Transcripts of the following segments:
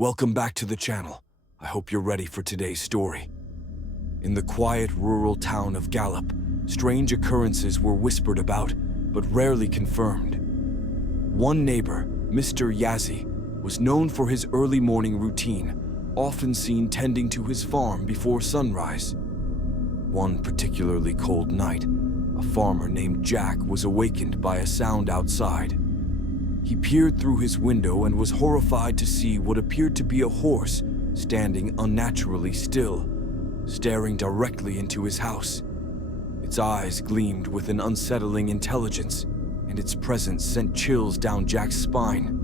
Welcome back to the channel. I hope you're ready for today's story. In the quiet rural town of Gallup, strange occurrences were whispered about, but rarely confirmed. One neighbor, Mr. Yazzie, was known for his early morning routine, often seen tending to his farm before sunrise. One particularly cold night, a farmer named Jack was awakened by a sound outside. He peered through his window and was horrified to see what appeared to be a horse standing unnaturally still, staring directly into his house. Its eyes gleamed with an unsettling intelligence, and its presence sent chills down Jack's spine.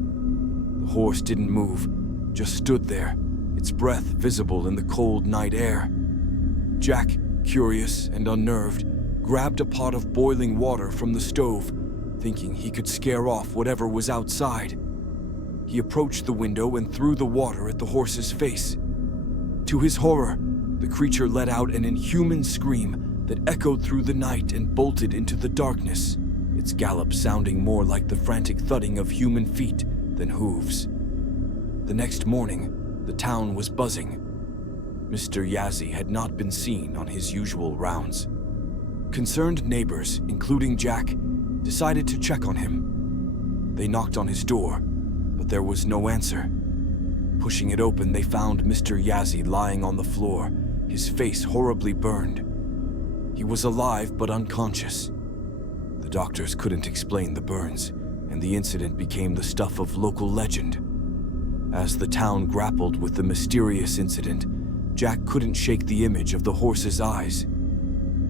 The horse didn't move, just stood there, its breath visible in the cold night air. Jack, curious and unnerved, grabbed a pot of boiling water from the stove, thinking he could scare off whatever was outside. He approached the window and threw the water at the horse's face. To his horror, the creature let out an inhuman scream that echoed through the night and bolted into the darkness, its gallop sounding more like the frantic thudding of human feet than hooves. The next morning, the town was buzzing. Mr. Yazzie had not been seen on his usual rounds. Concerned neighbors, including Jack, decided to check on him. They knocked on his door, but there was no answer. Pushing it open, they found Mr. Yazzie lying on the floor, his face horribly burned. He was alive but unconscious. The doctors couldn't explain the burns, and the incident became the stuff of local legend. As the town grappled with the mysterious incident, Jack couldn't shake the image of the horse's eyes.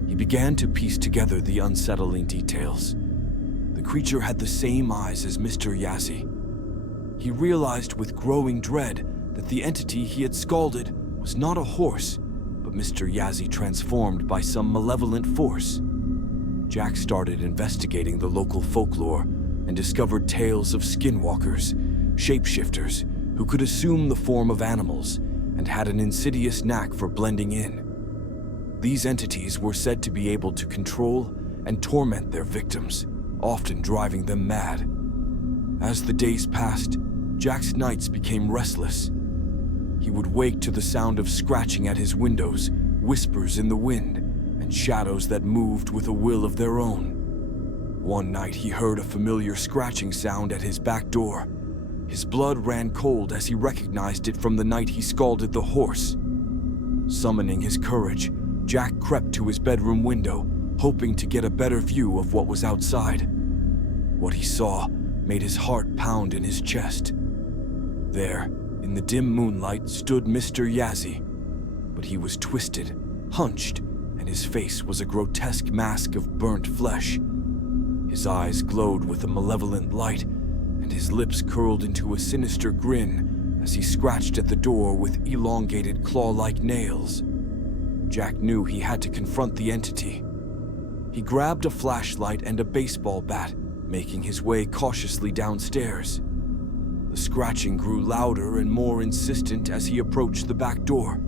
He began to piece together the unsettling details. The creature had the same eyes as Mr. Yazzie. He realized with growing dread that the entity he had scalded was not a horse, but Mr. Yazzie transformed by some malevolent force. Jack started investigating the local folklore and discovered tales of skinwalkers, shapeshifters, who could assume the form of animals and had an insidious knack for blending in. These entities were said to be able to control and torment their victims, often driving them mad. As the days passed, Jack's nights became restless. He would wake to the sound of scratching at his windows, whispers in the wind, and shadows that moved with a will of their own. One night he heard a familiar scratching sound at his back door. His blood ran cold as he recognized it from the night he scalded the horse. Summoning his courage, Jack crept to his bedroom window, hoping to get a better view of what was outside. What he saw made his heart pound in his chest. There, in the dim moonlight, stood Mr. Yazzie, but he was twisted, hunched, and his face was a grotesque mask of burnt flesh. His eyes glowed with a malevolent light, and his lips curled into a sinister grin as he scratched at the door with elongated claw-like nails. Jack knew he had to confront the entity. He grabbed a flashlight and a baseball bat, making his way cautiously downstairs. The scratching grew louder and more insistent as he approached the back door.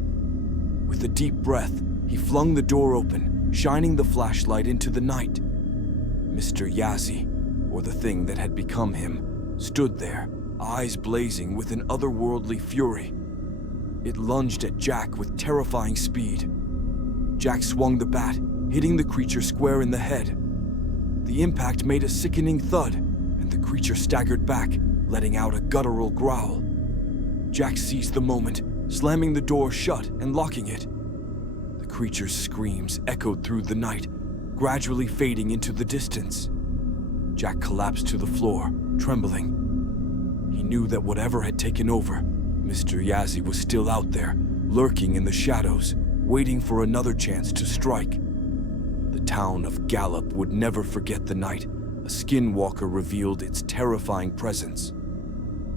With a deep breath, he flung the door open, shining the flashlight into the night. Mr. Yazzie, or the thing that had become him, stood there, eyes blazing with an otherworldly fury. It lunged at Jack with terrifying speed. Jack swung the bat, hitting the creature square in the head. The impact made a sickening thud, and the creature staggered back, letting out a guttural growl. Jack seized the moment, slamming the door shut and locking it. The creature's screams echoed through the night, gradually fading into the distance. Jack collapsed to the floor, trembling. He knew that whatever had taken over, Mr. Yazzie was still out there, lurking in the shadows, waiting for another chance to strike. The town of Gallup would never forget the night a skinwalker revealed its terrifying presence.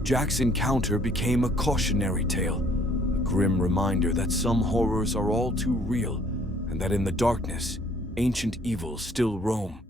Jack's encounter became a cautionary tale, a grim reminder that some horrors are all too real and that in the darkness, ancient evils still roam.